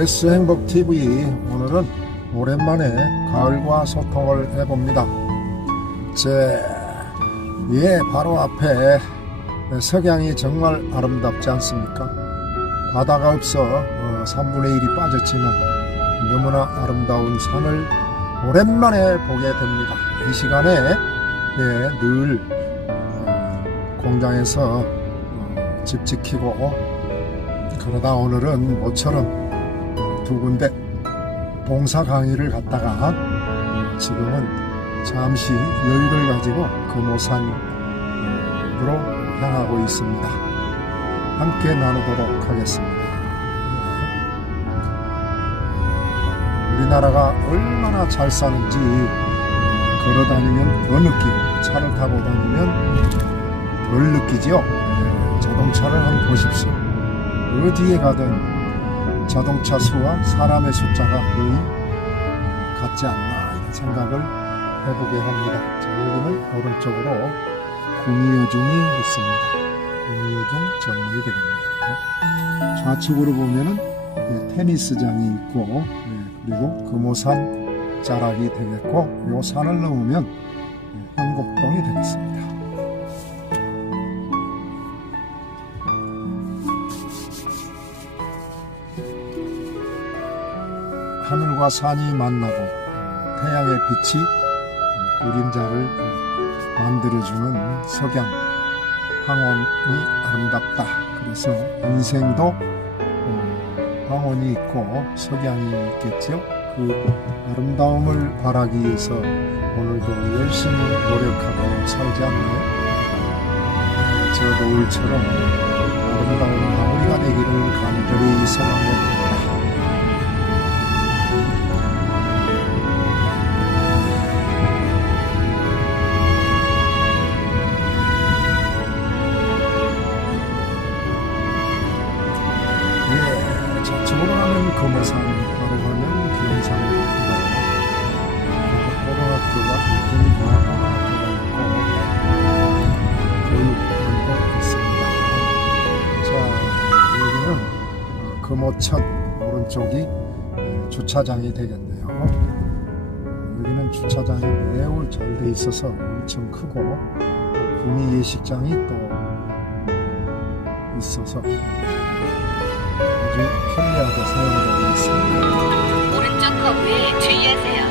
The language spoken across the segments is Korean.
예스 행복 TV 오늘은 오랜만에 가을과 소통을 해봅니다. 제, 예, 바로 앞에 석양이 정말 아름답지 않습니까? 바다가 없어 어, 3분의 1이 빠졌지만 너무나 아름다운 산을 오랜만에 보게 됩니다. 이 시간에 예, 늘 어, 공장에서 어, 집 지키고 그러다 오늘은 모처럼 두 군데 봉사 강의를 갔다가 어, 지금은 잠시 여유를 가지고 금오산으로 향하고 있습니다. 함께 나누도록 하겠습니다. 우리나라가 얼마나 잘 사는지 걸어 다니면 더 느끼고 차를 타고 다니면 덜 느끼지요. 네, 자동차를 한번 보십시오. 어디에 가든 자동차 수와 사람의 숫자가 거의 같지 않나 이런 생각을 해보게 합니다. 자, 여기는 오른쪽으로 구미여중이 있습니다. 구미여중 정문이 되겠네요. 좌측으로 보면은 예, 테니스장이 있고 예, 그리고 금오산 자락이 되겠고 요 산을 넘으면 예, 흥곡동이 되겠습니다. 하늘과 산이 만나고 태양의 빛이 그림자를 만들어주는 석양 황혼이 아름답다. 그래서 인생도 어, 황혼이 있고 석양이 있겠죠. 그 아름다움을 바라기 위해서 오늘도 열심히 노력하고 살지 않나요? 저 노을처럼 아름다운 마무리가 되기를 간절히 소망합 어, 금호천 오른쪽이 예, 주차장이 되겠네요. 여기는 주차장이 매우 잘 돼 있어서 엄청 크고 구미 예식장이 또 있어서 아주 편리하게 사용되고 있습니다. 오른쪽 커브에 주의하세요.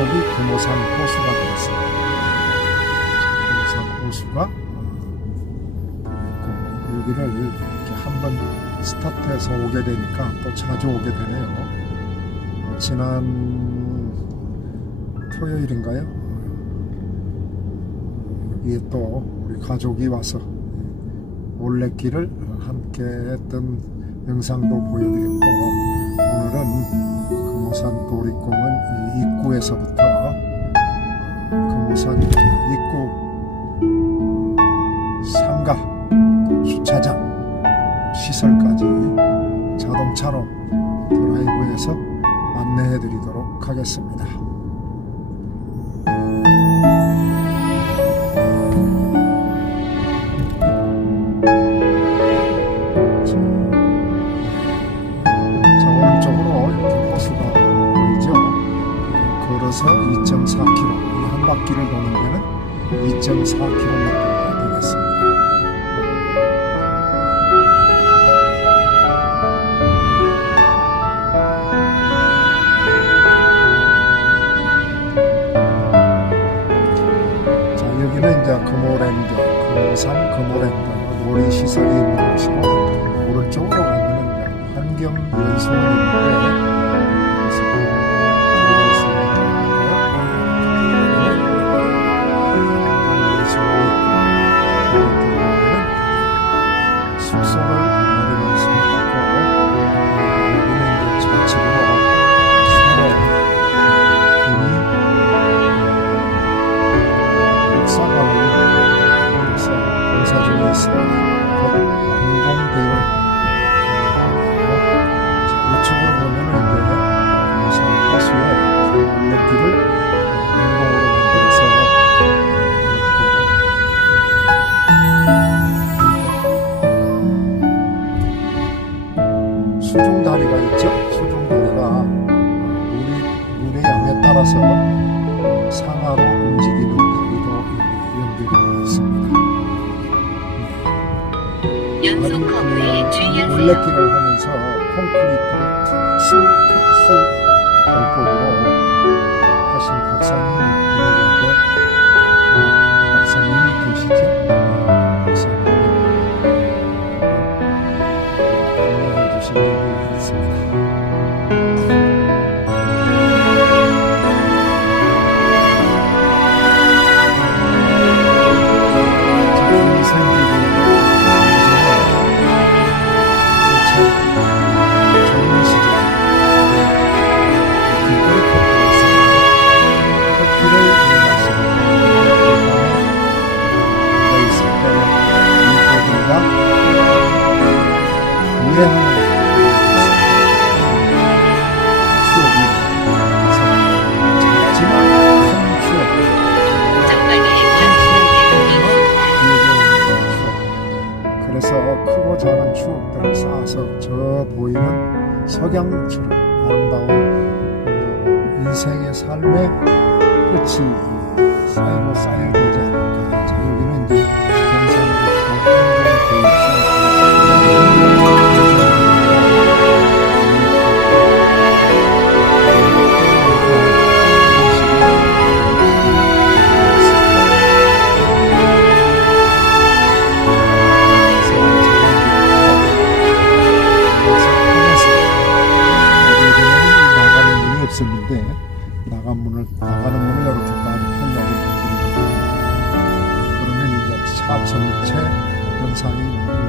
오른쪽이 금오산 호수가 되겠습니다. 금오산 호수가 있고 여기를 이렇게 한번 스타트해서 오게 되니까 또 자주 오게 되네요. 어, 지난 토요일인가요? 여기에 또 우리 가족이 와서 올레길을 함께 했던 영상도 보여드렸고 오늘은 금오산 도립공원 이 입구에서부터 금오산 입구 상가 또 주차장 시설까지 자동차로 드라이브해서 안내해 드리도록 하겠습니다. 금호랜드, 금호산 금호랜드 놀이 시설이 있는 곳이고 오른쪽으로 가면은 이제 환경 연수원이 있는데 보이는 석양처럼 아름다운 어, 인생의 삶의 끝이 쌓이고 쌓여야 되지 않을까.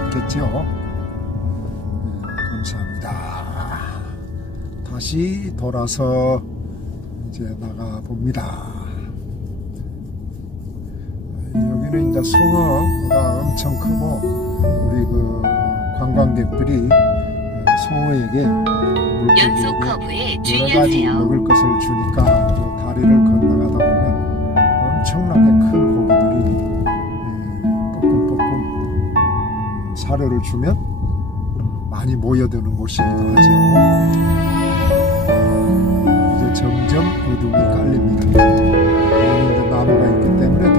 있겠죠. 네, 감사합니다. 다시 돌아서 이제 나가 봅니다. 여기는 이제 송어가 엄청 크고 우리 그 관광객들이 네, 송어에게 물고기를 여러 가지 먹을 것을 주니까 그 다리를 건너가다 보면 엄청나게 사료를 주면 많이 모여드는 곳이기도 하죠. 이제 점점 그 어둠이 깔립니다. 나무가 있기 때문에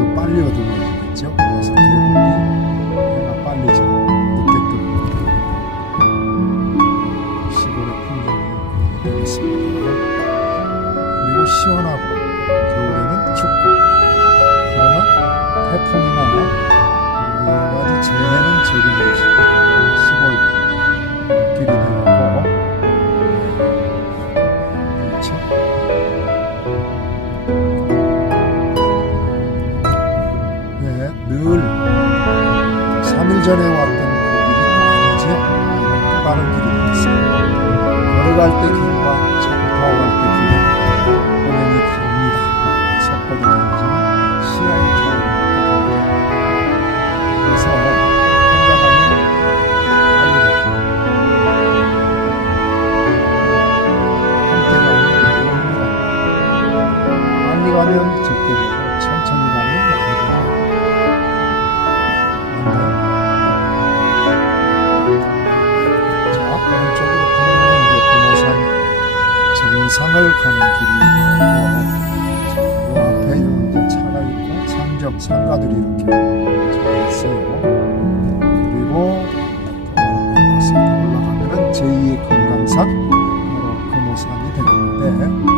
Yeah.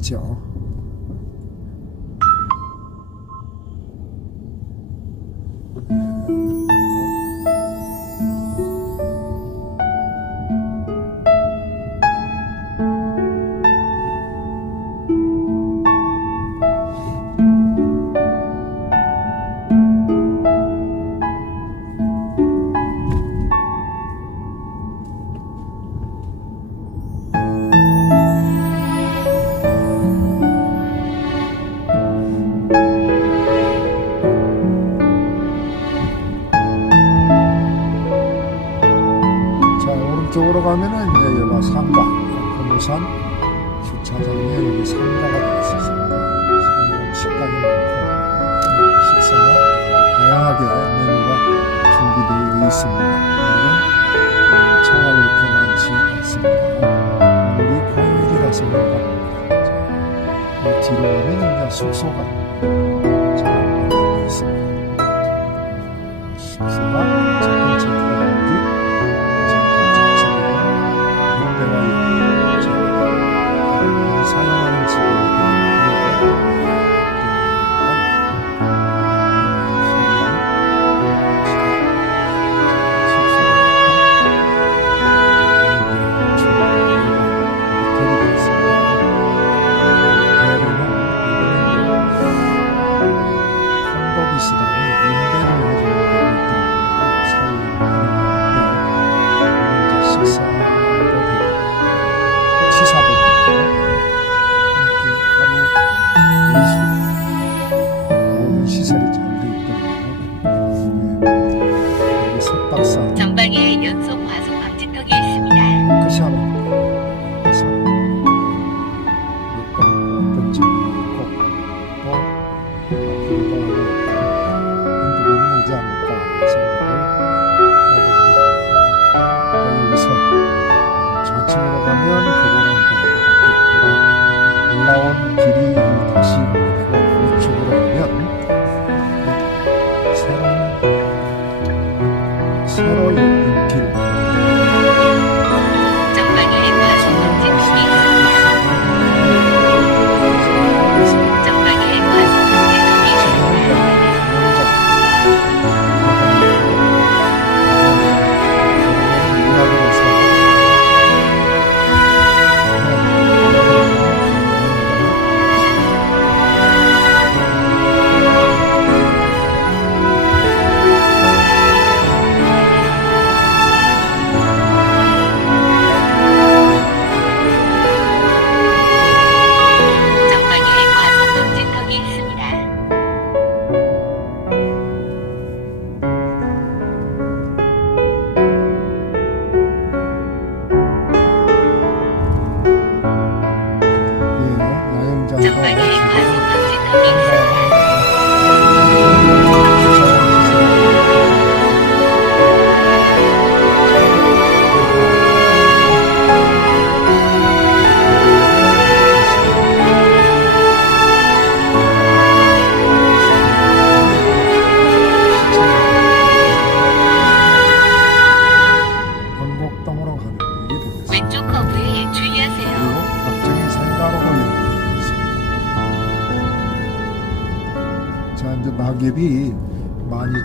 脚 있습니다. 물론 차가 그렇게 많지 않습니다. 오늘이 화요일이라서 그런가 봅니다. 뒤로 가면 숙소가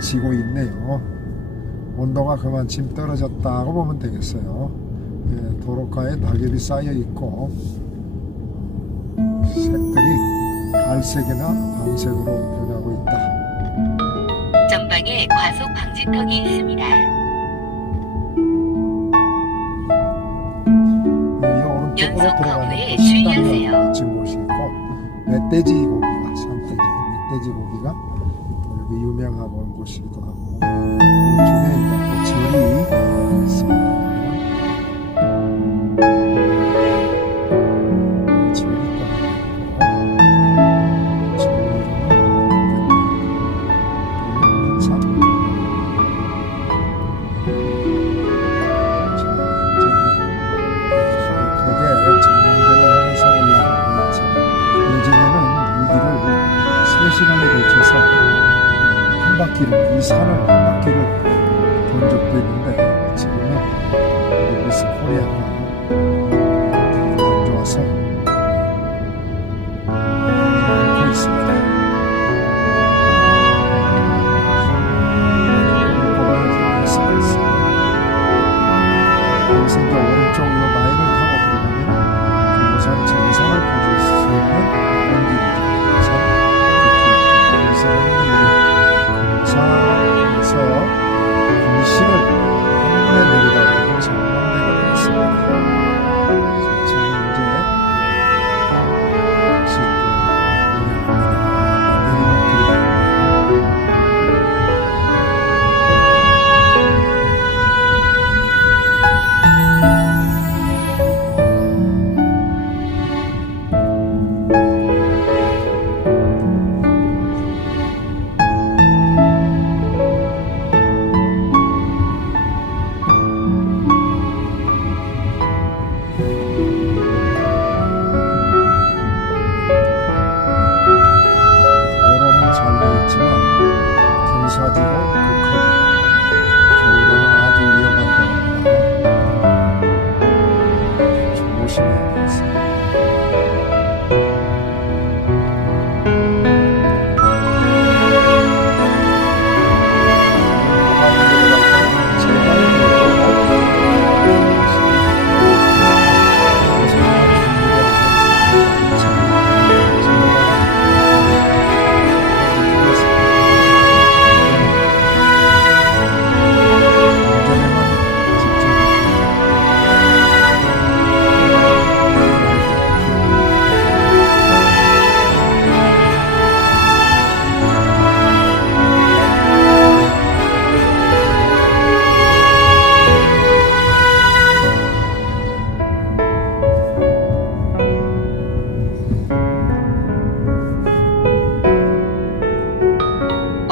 지고 있네요. 온도가 그만큼 떨어졌다고 보면 되겠어요. 예, 도로가에 낙엽이 쌓여 있고 색들이 갈색이나 밤색으로 변하고 있다. 전방에 과속 방지턱이 있습니다. 예, 오른쪽으로 들어가는 식당이 곳이 있고 멧돼지 고기가 산돼지 멧돼지 고기가 되게 유명한 곳이기도 하고. 중에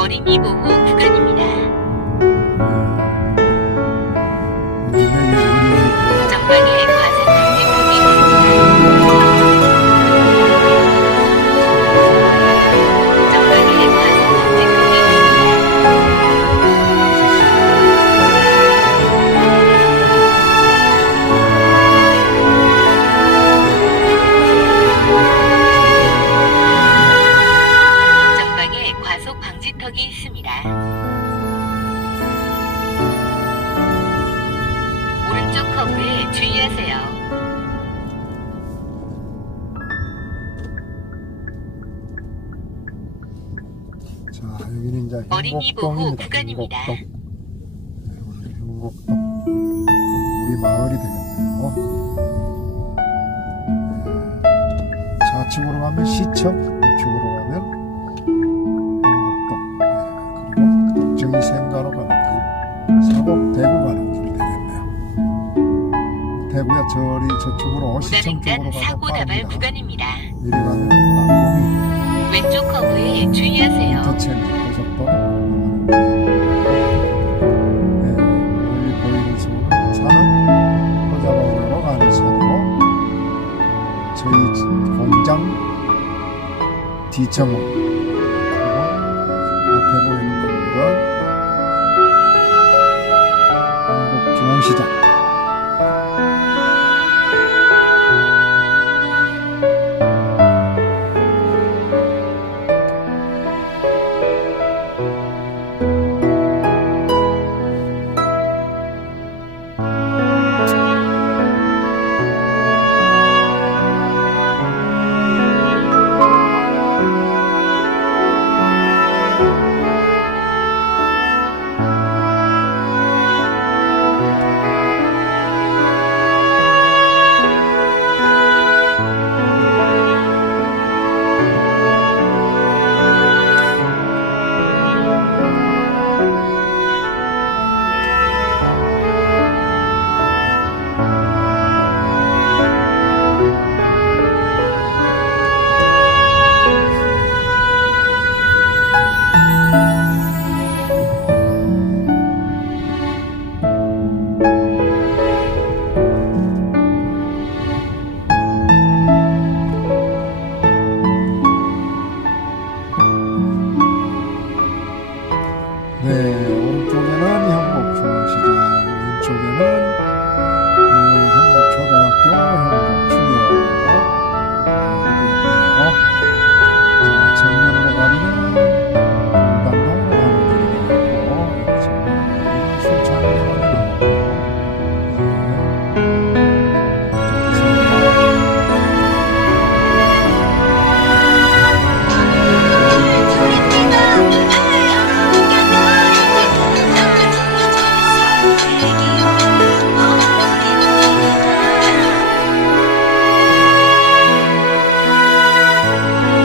어린이 보호 구간입니다. 자, 여기는 이제 행복동입니다. 행곡동. 행곡동. 우리 마을이 되겠네요. 네, 좌측으로 가면 시청, 우측으로 가면 행곡동. 네, 그리고 국정이 생가로 가는 길, 사곡 대구 가는 길이 되겠네요. 대구야 저리 저쪽으로 시청 쪽으로 가는 사고 다발 구간입니다. 이리 가면 남봉이 왼쪽 커브에 주의하세요. 인터첸 고속도로. 네, 멀리 보이는 뒤쳐먹 네, 오른쪽에는 현목중앙시장, 왼쪽에는